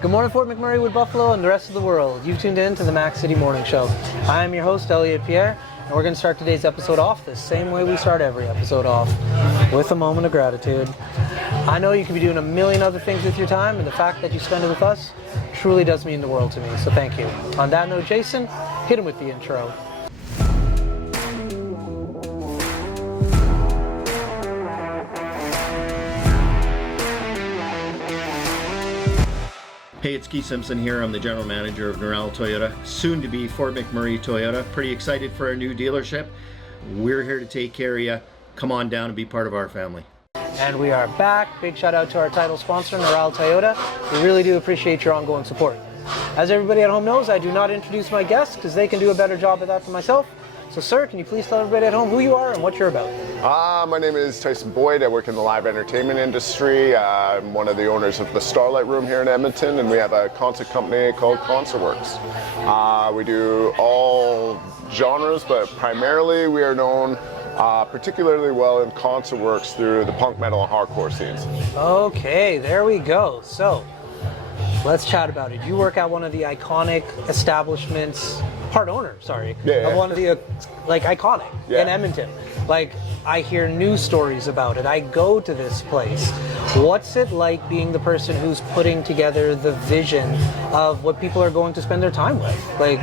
Good morning, Fort McMurray, Wood Buffalo, and the rest of the world. You've tuned in to the Mac City Morning Show. I am your host, Elliot Pierre, and we're going to start today's episode off the same way we start every episode off, with a moment of gratitude. I know you could be doing a million other things with your time, and the fact that you spend it with us truly does mean the world to me, so thank you. On that note, Jason, hit him with the intro. Hey, it's Keith Simpson here. I'm the general manager of Norel Toyota, soon to be Fort McMurray Toyota. Pretty excited for our new dealership. We're here to take care of you. Come on down and be part of our family. And we are back. Big shout out to our title sponsor, Norel Toyota. We really do appreciate your ongoing support. As everybody at home knows, I do not introduce my guests because they can do a better job of that than myself. So sir, can you please tell everybody at home who you are and what you're about? My name is Tyson Boyd. I work in the live entertainment industry. I'm one of the owners of the Starlite Room here in Edmonton, and we have a concert company called ConcertWorks. We do all genres, but primarily we are known particularly well in ConcertWorks through the punk, metal, and hardcore scenes. Okay, there we go. So, let's chat about it. You work at one of the iconic establishments, part owner, sorry, of one of the iconic in Edmonton. Like, I hear news stories about it. I go to this place. What's it like being the person who's putting together the vision of what people are going to spend their time with? Like,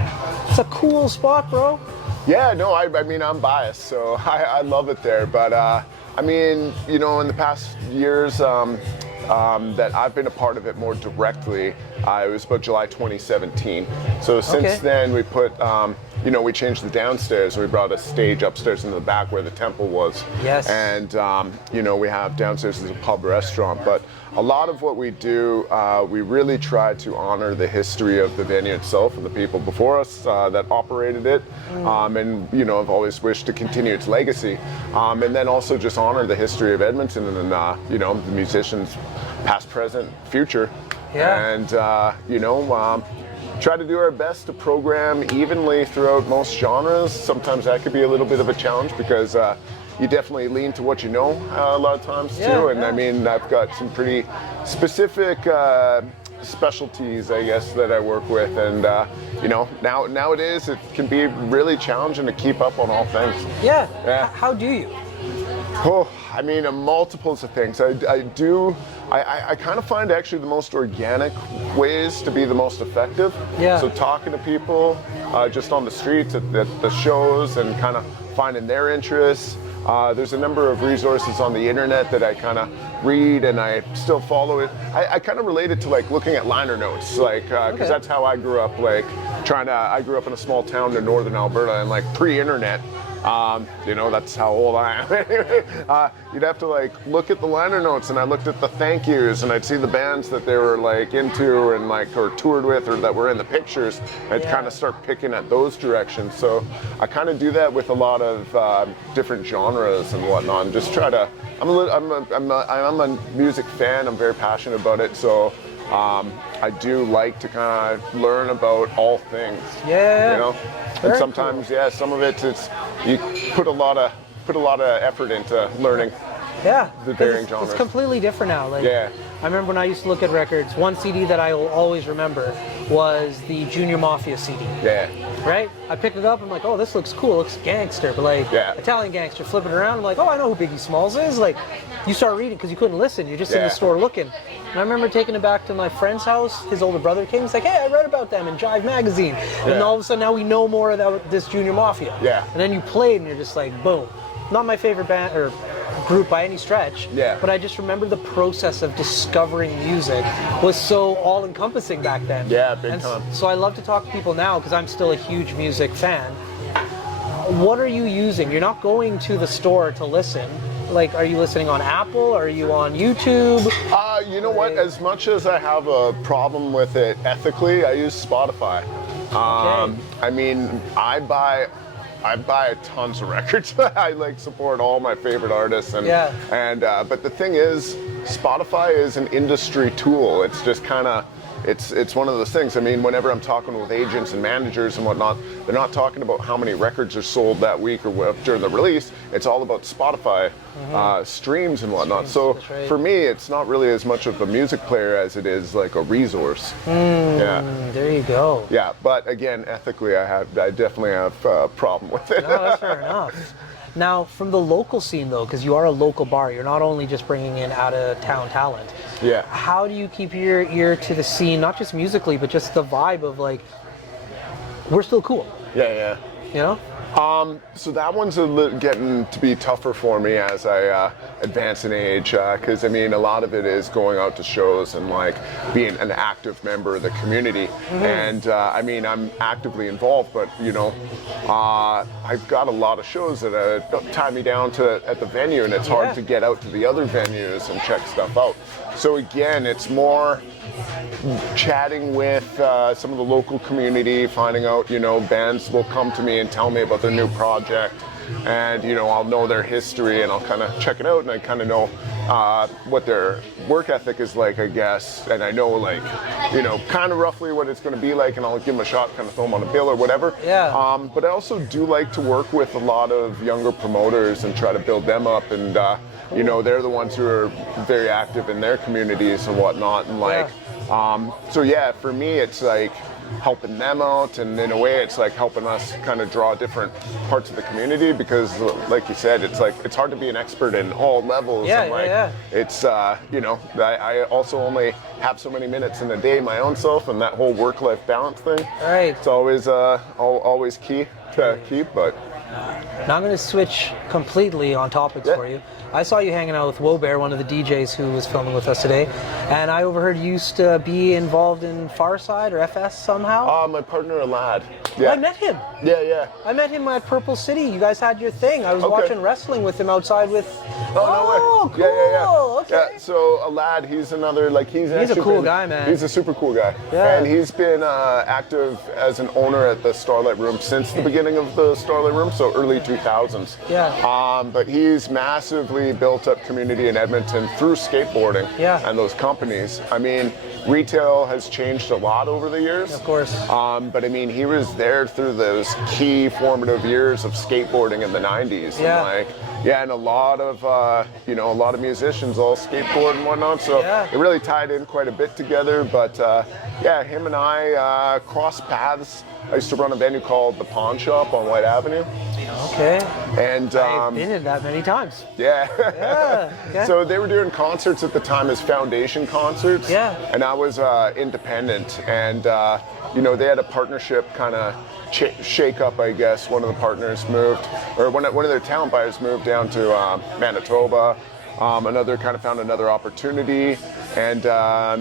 it's a cool spot, bro. Yeah, no, I mean, I'm biased, so I love it there. But, I mean, you know, in the past years, that I've been a part of it more directly. It was about July 2017. So since then, we put, we changed the downstairs. We brought a stage upstairs into the back where the temple was. Yes. And, we have downstairs as a pub restaurant. But a lot of what we do, we really try to honor the history of the venue itself and the people before us that operated it. And, I've always wished to continue its legacy. And then also just honor the history of Edmonton and, the musicians, past, present, future. Yeah. And, try to do our best to program evenly throughout most genres. Sometimes that could be a little bit of a challenge because you definitely lean to what you know a lot of times too. And I mean, I've got some pretty specific specialties, I guess, that I work with. And, nowadays it can be really challenging to keep up on all things. Yeah. How do you? Oh, I mean, multiples of things. I kind of find actually the most organic ways to be the most effective. Yeah. So talking to people just on the streets, at the shows, and kind of finding their interests. There's a number of resources on the internet that I kind of read, and I still follow it. I kind of relate it to like looking at liner notes, like because that's how I grew up. Like I grew up in a small town in northern Alberta, and like pre-internet. That's how old I am. You'd have to like look at the liner notes, and I looked at the thank yous, and I'd see the bands that they were like into and like or toured with or that were in the pictures. I'd kind of start picking at those directions. So I kind of do that with a lot of different genres and whatnot. And just try to. I'm a music fan. I'm very passionate about it. So. I do like to kind of learn about all things. Yeah. And sometimes, some of it's you put a lot of effort into learning. Yeah. The varying genres. It's completely different now. Like, I remember when I used to look at records. One CD that I will always remember was the Junior Mafia CD. Yeah. Right? I picked it up. I'm like, oh, this looks cool. It looks gangster, but like Italian gangster. Flipping it around, I'm like, oh, I know who Biggie Smalls is. Like, you start reading because you couldn't listen. You're just in the store looking. And I remember taking it back to my friend's house. His older brother came. He's like, hey, I read about them in Jive magazine. And all of a sudden now we know more about this Junior Mafia. Yeah. And then you played, and you're just like, boom. Not my favorite band or group by any stretch. Yeah. But I just remember the process of discovering music was so all-encompassing back then. Yeah, big time. So I love to talk to people now because I'm still a huge music fan. What are you using? You're not going to the store to listen. Like, are you listening on Apple? Are you on YouTube? You know what? As much as I have a problem with it ethically, I use Spotify. I mean, I buy tons of records. I like support all my favorite artists, but the thing is, Spotify is an industry tool. It's just kind of it's one of those things. I mean, whenever I'm talking with agents and managers and whatnot, they're not talking about how many records are sold that week or during the release. It's all about Spotify streams and whatnot. So for me, it's not really as much of a music player as it is like a resource. Yeah. There you go. Yeah, but again, ethically, I definitely have a problem with it. No, that's fair enough. Now, from the local scene, though, because you are a local bar, you're not only just bringing in out-of-town talent. Yeah. How do you keep your ear to the scene, not just musically, but just the vibe of, like, we're still cool? Yeah. You know? So that one's getting to be tougher for me as I advance in age, because I mean, a lot of it is going out to shows and like being an active member of the community. And I mean, I'm actively involved, but you know, I've got a lot of shows that tie me down to at the venue, and it's hard to get out to the other venues and check stuff out. So again, it's more chatting with some of the local community, finding out, you know, bands will come to me and tell me about their new project, and you know, I'll know their history and I'll kind of check it out, and I kind of know what their work ethic is like, I guess, and I know, like, you know, kind of roughly what it's going to be like, and I'll give them a shot, kind of throw them on a bill or whatever. But I also do like to work with a lot of younger promoters and try to build them up, and you know, they're the ones who are very active in their communities and whatnot, and like so yeah, for me it's like helping them out, and in a way it's like helping us kind of draw different parts of the community, because like you said, it's like it's hard to be an expert in all levels. It's you know, I also only have so many minutes in a day my own self, and that whole work-life balance thing, it's always always key to keep. But now I'm going to switch completely on topics for you. I saw you hanging out with Wobear, one of the DJs who was filming with us today, and I overheard you used to be involved in Farside or FS somehow. My partner, a lad. I met him. Yeah. I met him at Purple City. You guys had your thing. I was watching wrestling with him outside with... Oh, no way. Cool. Okay. Yeah, so a lad, he's another, like, he's a cool guy, man. He's a super cool guy. Yeah. And he's been active as an owner at the Starlite Room since the beginning of the Starlite Room, so early 2000s. Yeah. But he's massively built up community in Edmonton through skateboarding and those companies. I mean, retail has changed a lot over the years. Of course. But I mean, he was there through those key formative years of skateboarding in the 90s. Yeah. And like, and a lot of, you know, a lot of musicians all skateboard and whatnot. So it really tied in quite a bit together. But yeah, him and I crossed paths. I used to run a venue called The Pawn Shop on White Avenue. Okay. And I've been in that many times. Yeah. Okay. So they were doing concerts at the time as foundation concerts. Yeah. And I was independent, and you know, they had a partnership kind of shake up, I guess. One of the partners moved, or one of their talent buyers moved down to Manitoba. Another kind of found another opportunity, and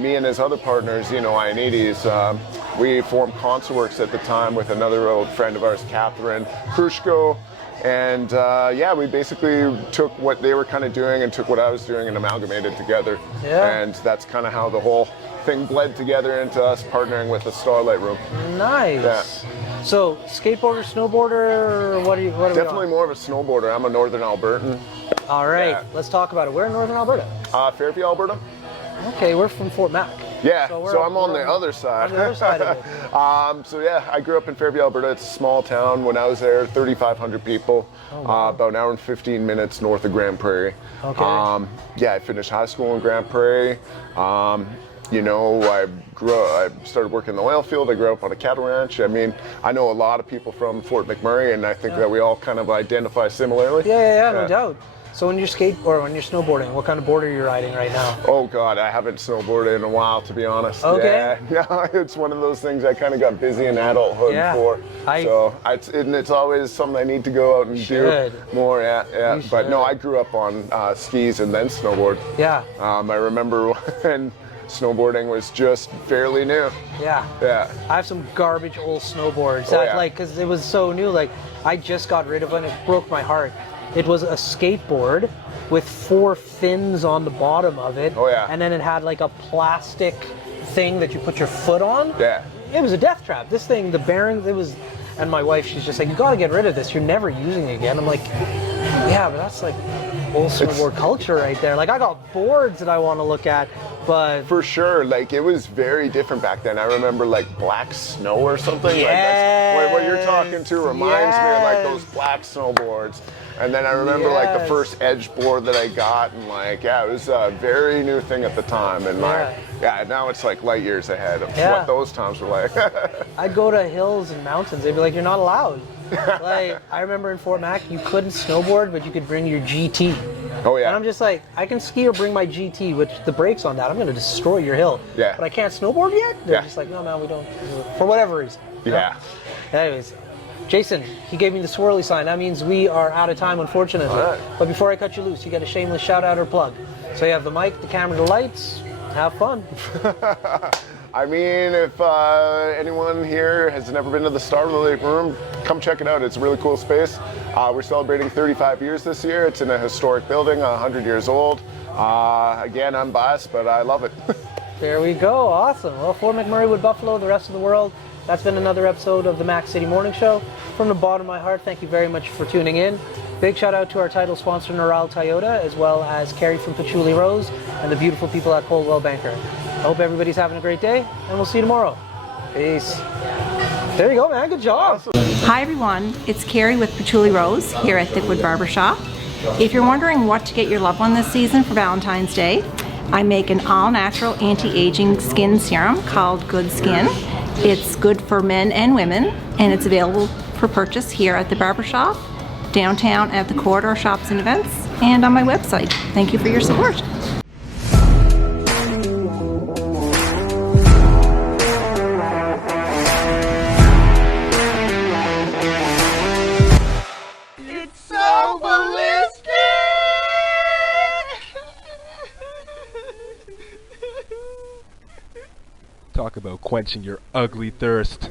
me and his other partners, you know, Ianides, we formed Concertworks at the time with another old friend of ours, Catherine Krushko, and yeah, we basically took what they were kind of doing and took what I was doing and amalgamated together. And that's kind of how the whole thing bled together into us partnering with the Starlite Room. Nice. Yeah. So, skateboarder, snowboarder, what are you? Definitely more of a snowboarder. I'm a Northern Albertan. All right, let's talk about it. Where in Northern Alberta? Fairview, Alberta. Okay, we're from Fort Mac. Yeah, so I'm on the other side. On the other side of it. So yeah, I grew up in Fairview, Alberta. It's a small town. When I was there, 3,500 people. About an hour and 15 minutes north of Grand Prairie. Okay. Yeah, I finished high school in Grand Prairie. You know, I started working in the oil field. I grew up on a cattle ranch. I mean, I know a lot of people from Fort McMurray, and I think that we all kind of identify similarly. Yeah, no doubt. So when you're when you're snowboarding, what kind of board are you riding right now? Oh God, I haven't snowboarded in a while, to be honest. Okay. Yeah, it's one of those things I kind of got busy in adulthood for. So it's always something I need to go out and do more. Yeah. But no, I grew up on skis and then snowboard. Yeah. I remember when snowboarding was just fairly new. Yeah. I have some garbage old snowboards that like, because it was so new, like I just got rid of it and it broke my heart. It was a skateboard with 4 fins on the bottom of it. And then it had like a plastic thing that you put your foot on. It was a death trap. This thing, the bearings, it was, and my wife, she's just like, you gotta get rid of this. You're never using it again. I'm like, yeah, but that's like old snowboard culture right there. Like I got boards that I want to look at But for sure, like it was very different back then. I remember like black snow or something. Yes, like that's, what you're talking to reminds me of like those black snowboards. And then I remember like the first edge board that I got, and like it was a very new thing at the time. And like now it's like light years ahead of what those times were like. I'd go to hills and mountains. They'd be like, "You're not allowed." Like I remember in Fort Mac, you couldn't snowboard, but you could bring your GT. Oh yeah. And I'm just like, I can ski or bring my GT, which the brakes on that, I'm going to destroy your hill. Yeah. But I can't snowboard yet? They're just like, no, we don't. For whatever reason. Yeah. Anyways, Jason, he gave me the swirly sign. That means we are out of time, unfortunately. All right. But before I cut you loose, you get a shameless shout out or plug. So you have the mic, the camera, the lights. Have fun. I mean, if anyone here has never been to the Starlite Room, come check it out. It's a really cool space. We're celebrating 35 years this year. It's in a historic building, 100 years old. Again, I'm biased, but I love it. There we go. Awesome. Well, for McMurray with Buffalo, the rest of the world, that's been another episode of the Mac City Morning Show. From the bottom of my heart, thank you very much for tuning in. Big shout out to our title sponsor, Neural Toyota, as well as Carrie from Patchouli Rose and the beautiful people at Coldwell Banker. I hope everybody's having a great day, and we'll see you tomorrow. Peace. There you go, man. Good job. Hi, everyone. It's Carrie with Patchouli Rose here at Thickwood Barbershop. If you're wondering what to get your loved one this season for Valentine's Day, I make an all-natural anti-aging skin serum called Good Skin. It's good for men and women, and it's available for purchase here at the barbershop, downtown at the Corridor Shops and Events, and on my website. Thank you for your support. It's so ballistic! Talk about quenching your ugly thirst.